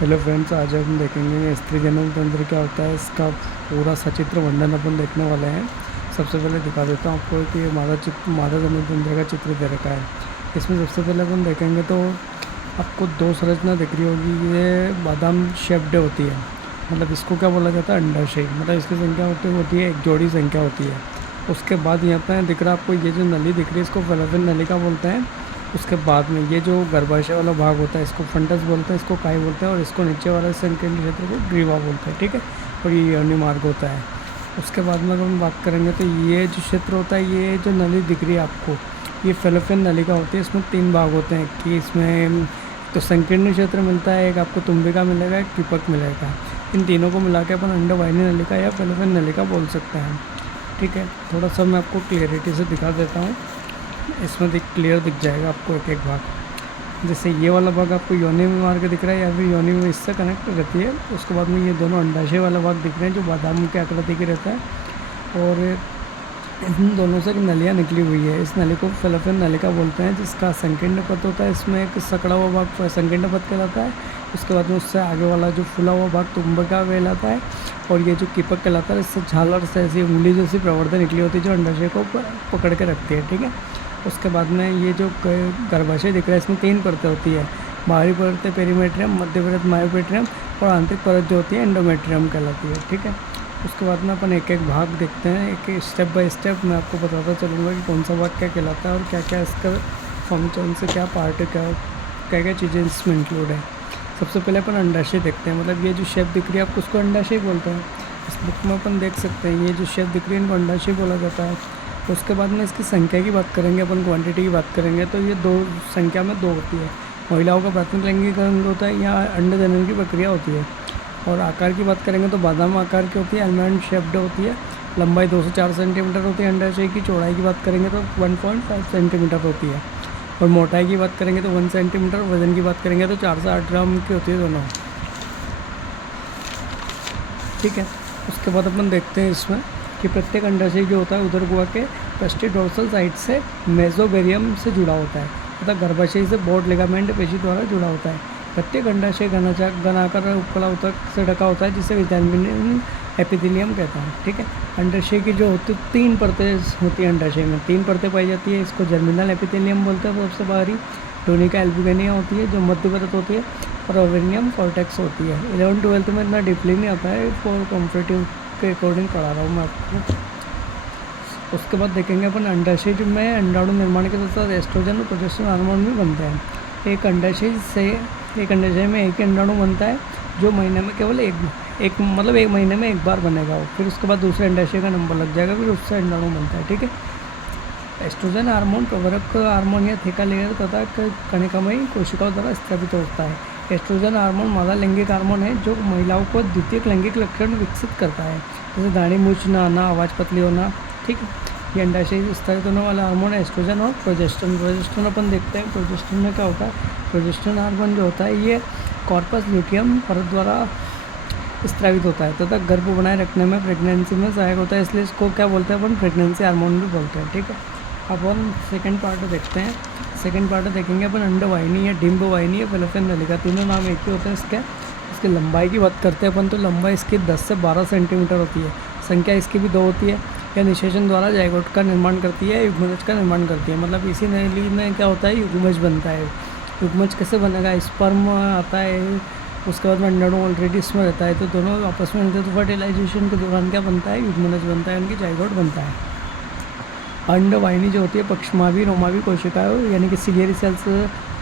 Hello friends, आज हम देखेंगे स्त्री जनन तंत्र क्या होता है। इसका पूरा सचित्र वर्णन अपन देखने वाले हैं। सबसे पहले दिखा देता हूँ आपको कि ये मादा जनन तंत्र का चित्र दे रखा है। इसमें सबसे पहले अपन देखेंगे तो आपको दो संरचना दिख रही होगी। ये बादाम शेप्ड होती है, मतलब इसको क्या बोला जाता है, अंडाशय। मतलब इसकी संख्या होती है एक जोड़ी संख्या होती है। उसके बाद यहाँ पे दिख रहा है आपको, ये जो नली दिख रही है इसको फैलोपियन नलिका बोलते हैं। उसके बाद में ये जो गर्भाशय वाला भाग होता है इसको फंटस बोलते हैं, इसको काय बोलते हैं, और इसको नीचे वाला संकीर्ण क्षेत्र को ग्रीवा बोलते हैं। ठीक है, और ये योनि मार्ग होता है। उसके बाद में अगर हम बात करेंगे तो ये जो क्षेत्र होता है, ये जो नली दिख रही है आपको, ये फैलोपियन नलिका होती है। इसमें 3 भाग होते हैं कि इसमें तो संकीर्ण क्षेत्र मिलता है, एक आपको तुम्बिका मिलेगा, एक कीपक मिलेगा। इन तीनों को मिला के अपन अंडवाहिनी नलिका या फैलोपियन नलिका बोल सकते हैं। ठीक है, थोड़ा सा मैं आपको क्लियरिटी से दिखा देता हूँ। इसमें क्लियर दिख जाएगा आपको एक एक भाग। जैसे ये वाला भाग आपको योनि में मार के दिख रहा है या फिर योनि में इससे कनेक्ट रहती है। उसके बाद में ये दोनों अंडाशय वाला भाग दिख रहे हैं जो बादाम के आकृति के रहता है, और इन दोनों से नलियाँ निकली हुई है। इस नली को फैलोपियन नलिका बोलते हैं, जिसका संकीर्ण पथ होता है। इसमें एक सकड़ा हुआ भाग संकीर्ण पथ कहलाता है। उसके बाद में उससे आगे वाला जो फूला हुआ भाग तुम्बिका कहलाता है, और ये जो कीपक कहलाता है। इससे झालर से ऐसी उंगली जैसी प्रवर्धन निकली होती है जो अंडाशय को पकड़ के रखती है। ठीक है, उसके बाद में ये जो गर्भाशय दिख रहा है इसमें 3 परतें होती है। बाहरी परत पेरीमेट्रियम, मध्य परत मायोपेट्रियम, और आंतरिक परत जो होती है एंडोमेट्रियम कहलाती है। ठीक है, उसके बाद में अपन एक एक भाग देखते हैं, एक स्टेप बाय स्टेप मैं आपको बताता चलूँगा कि कौन सा भाग क्या कहलाता है और क्या क्या इसका फंक्शन से क्या पार्ट क्या क्या चीज़ें इसमें इंक्लूड है। सबसे पहले अपन अंडाशय देखते हैं। मतलब ये जो शेप दिख रही है आपको, उसको अंडाशय बोलते हैं। इस बुक में अपन देख सकते हैं ये जो शेप दिख रही है इनको अंडाशय बोला जाता है। उसके बाद में इसकी संख्या की बात करेंगे, अपन क्वांटिटी की बात करेंगे तो ये 2 संख्या में 2 होती है। महिलाओं का प्राथमिक लैंगिक अंग होता है या अंड जनन की प्रक्रिया होती है। और आकार की बात करेंगे तो बादाम आकार की होती है, अलमंड शेप्ड होती है। लंबाई 2 से 4 सेंटीमीटर होती है। अंडाशय की चौड़ाई की बात करेंगे तो 1.5 सेंटीमीटर होती है। और मोटाई की बात करेंगे तो 1 सेंटीमीटर। वजन की बात करेंगे तो 4 से 8 ग्राम की होती है दोनों। ठीक है, उसके बाद अपन देखते हैं इसमें कि प्रत्येक अंडाशय जो होता है उदर गुहा के पृष्ठीय डोर्सल साइड से मेसोबेरियम से जुड़ा होता है तथा गर्भाशय से बोर्ड लिगामेंट पेशी द्वारा जुड़ा होता है। प्रत्येक अंडाशय घनाकार उपकला उत्तक से ढका होता है, जिसे विटामिन एपिथेलियम कहता है। ठीक है, अंडाशय की जो होती 3 परतें होती है। अंडाशय में 3 परतें पाई जाती है। इसको जर्मिनल एपिथेलियम बोलते हैं सबसे बाहरी, टोनिका एल्बुमिनिया होती है जो मध्य परत होती है, और ओवेरियम कॉर्टेक्स होती है। 11th-12th में इतना डीपली नहीं आता है, फॉर कॉम्पिटिटिव के अकॉर्डिंग पढ़ा रहा हूँ मैं आपको। उसके बाद देखेंगे अपन अंडाशय में अंडाणु निर्माण के साथ साथ एस्ट्रोजन और प्रोजेस्टेरोन हार्मोन भी बनते हैं। एक अंडाशय में एक अंडाणु बनता है जो महीने में केवल एक महीने में एक बार बनेगा। फिर उसके बाद दूसरे अंडाशय का नंबर लग जाएगा, फिर उससे अंडाणु बनता है। ठीक है, एस्ट्रोजन हार्मोन प्रवर्धक हार्मोन या थेका लेयर तथा कणिकामयी कोशिकाओं द्वारा स्थापित होता है। एस्ट्रोजन हार्मोन मादा लैंगिक हार्मोन है जो महिलाओं को द्वितीयक लैंगिक लक्षण विकसित करता है, जैसे दाढ़ी मूछ न आना, आवाज़ पतली होना। ठीक है, ये अंडाशय से स्तरित होने वाला हार्मोन है एस्ट्रोजन और प्रोजेस्टेरोन अपन देखते हैं। प्रोजेस्टेरोन में क्या होता है, प्रोजेस्टेरोन हार्मोन जो होता है ये कॉर्पस ल्यूटियम परत द्वारा स्त्रावित होता है तथा गर्भ बनाए रखने में प्रेगनेंसी में सहायक होता है, इसलिए इसको क्या बोलते हैं अपन, प्रेगनेंसी हार्मोन भी बोलते हैं। ठीक है, अब हम सेकंड पार्ट देखते हैं। सेकंड पार्ट देखेंगे अपन अंडवाहिनी या डिंब वाहिनी या फैलोपियन नलिका, तीनों नाम एक ही होते हैं इसके। इसकी लंबाई की बात करते हैं अपन तो लंबाई इसकी 10 से 12 सेंटीमीटर होती है। संख्या इसकी भी 2 होती है। यह निषेचन द्वारा जाइगोट का निर्माण करती है, युग्मज का निर्माण करती है। मतलब इसी नली में क्या होता है, युग्मज बनता है। युग्मज कैसे बनेगा, स्पर्म आता है, उसके बाद में अंडाणु ऑलरेडी इसमें रहता है, तो दोनों आपस में मिलते हैं तो फर्टिलाइजेशन के दौरान क्या बनता है, युग्मज बनता है, उनकी जाइगोट बनता है। अंडवाहिनी जो होती है पक्षमावी रोमावी कोशिकाएं यानी कि सिलियरी सेल्स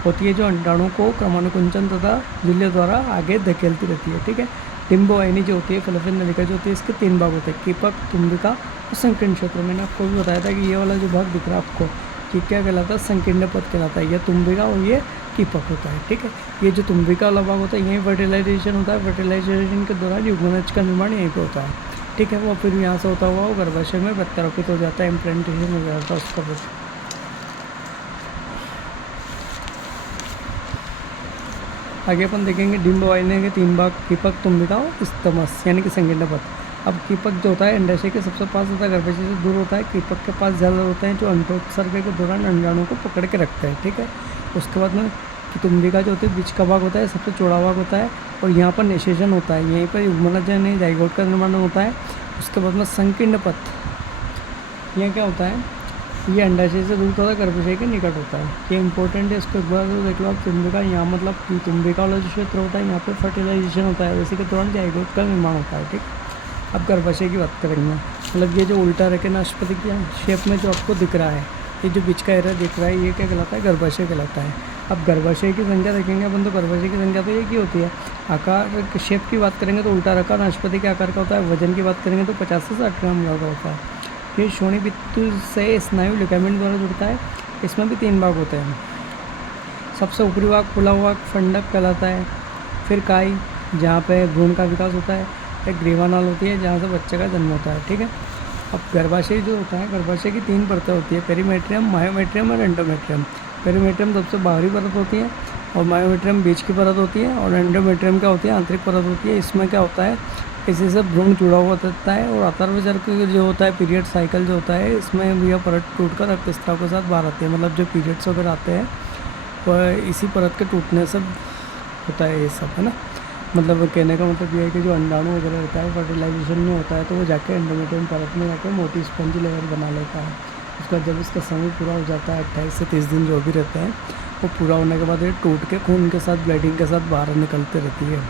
होती है जो अंडाणु को क्रमानुकुंचन तथा झिल्ली द्वारा आगे धकेलती रहती है। ठीक है, डिंबवाहिनी जो होती है फैलोपियन नलिका जो होती है इसके 3 भाग होते हैं, कीपक, तुम्बिका और संकीर्ण क्षेत्र। मैंने आपको भी बताया था कि ये वाला जो भाग दिख रहा है आपको कि क्या कहलाता है, संकीर्ण पथ कहलाता है। यह तुम्बिका और ये कीपक होता है। ठीक है, ये जो तुम्बिका वाला भाग होता है यहीं फर्टिलाइजेशन होता है। फर्टिलाइजेशन के दौरान युग्मनज का निर्माण यहीं पर होता है। ठीक है, वो फिर यहाँ से होता हुआ वो गर्भाशय में प्रत्यारोपित हो जाता है, इम्प्लांटेशन हो जाता है उसका। फिर आगे अपन देखेंगे डिंब वाहिनी के 3 भाग, कीपक, तुम्बिका और स्तमस यानी कि संकीर्ण पथ। अब कीपक जो होता है अंडाशय के सबसे पास होता है, गर्भाशय से दूर होता है। कीपक के पास झालर होते हैं जो अंडोत्सर्ग के दौरान अंडाणु को पकड़ के रखते हैं। ठीक है, उसके बाद में कि तुम्बिका जो होती है बीच का भाग होता है, सबसे चौड़ा भाग होता है, और यहाँ पर निषेचन होता है, यहीं पर युग्मनज यानी जाइगोट का निर्माण होता है। उसके बाद में संकीर्ण पथ, यह क्या होता है, ये अंडाशय से दूर होता है, गर्भाशय के निकट होता है। ये इंपॉर्टेंट है, इसको एक बार तो देख लो आप। तुम्बिका यहाँ मतलब तुम्बिका वाला जो क्षेत्र होता है यहाँ पे फर्टिलाइजेशन होता है, इसी के दौरान जाइगोट का निर्माण होता है। ठीक, अब गर्भाशय की बात करेंगे, मतलब ये जो उल्टा रखे नाशपति की शेप में जो आपको दिख रहा है, ये जो बीच का एरिया दिख रहा है, ये क्या कहलाता है, गर्भाशय कहलाता है। अब गर्भाशय की संख्या देखेंगे अपन, तो गर्भाशय की संख्या तो एक ही होती है। आकार शेप की बात करेंगे तो उल्टा रखा नाशपति के आकार का होता है। वजन की बात करेंगे तो 50 से 60 ग्राम का होता है। ये श्रोणि बिंदु से स्नायु लिगामेंट द्वारा जुड़ता है। इसमें भी 3 भाग होते हैं। सबसे ऊपरी भाग खुला हुआ फंडक कहलाता है। फिर काई, जहाँ पे भ्रूण का विकास होता है। एक ग्रीवानाल होती है, जहाँ से बच्चे का जन्म होता है। ठीक है, अब गर्भाशय जो होता है, गर्भाशय की 3 परतें होती है, पेरीमेट्रियम, मायोमेट्रियम और एंडोमेट्रियम। पेरीमेट्रियम सबसे बाहरी परत होती है, और मायोमेट्रियम बीच की परत होती है, और एंडोमेट्रियम क्या होती है, आंतरिक परत होती है। इसमें क्या होता है, इसी से भ्रूण जुड़ा हुआ रहता है। और अतर्वचर्क जो होता है, पीरियड साइकिल जो होता है, इसमें भी यह परत टूटकर रक्तस्राव के साथ बाहर आती है। मतलब जो पीरियड्स वगैरह आते हैं वह इसी परत के टूटने से होता है, ये सब है ना। मतलब कहने का मतलब ये है कि जो अंडाणु वगैरह रहता है फर्टिलाइजेशन में होता है, तो वो जाके एंडोमेट्रियम परत में जाकर मोटी स्पंज लेयर बना लेता है। उसका जब इसका समय पूरा हो जाता है, 28 से 30 दिन जो भी रहते हैं, वो पूरा होने के बाद ये टूट के खून के साथ, ब्लीडिंग के साथ बाहर निकलते रहती है।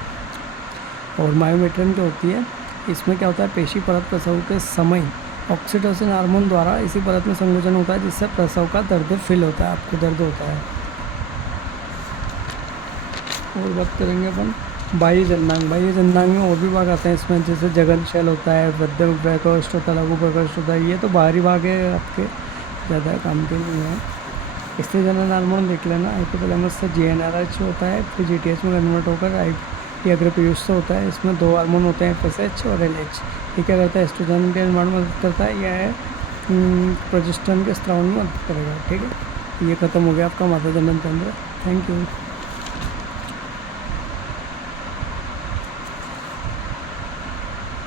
और मायोमेट्रियम जो होती है, इसमें क्या होता है, पेशी परत प्रसव के समय ऑक्सीटोसिन हार्मोन द्वारा इसी परत में संकोचन होता है, जिससे प्रसव का दर्द फील होता है, आपको दर्द होता है। और बात करेंगे अपन बाह्य जननांग। बाह्य जननांग में और भी भाग आते हैं इसमें, जैसे जघन शैल होता है, मध्य प्रकोष्ठ होता है, लघु प्रकोष्ठ होता है। ये तो बाहरी भाग है आपके, ज़्यादा काम के नहीं है। इससे जनन हार्मोन देख लेना, हाइपोथैलेमस से GnRH होता है, फिर GTH में कन्वर्ट होकर अग्रपीयूष से होता है। इसमें 2 हार्मोन होते हैं, FSH और LH। ये क्या करता है, एस्ट्रोजन के निर्माण में मदद करता है, यह प्रोजेस्टेरोन के स्त्राव में मदद करेगा। ठीक है, ये खत्म हो गया आपका माता जनन तंत्र। Thank you.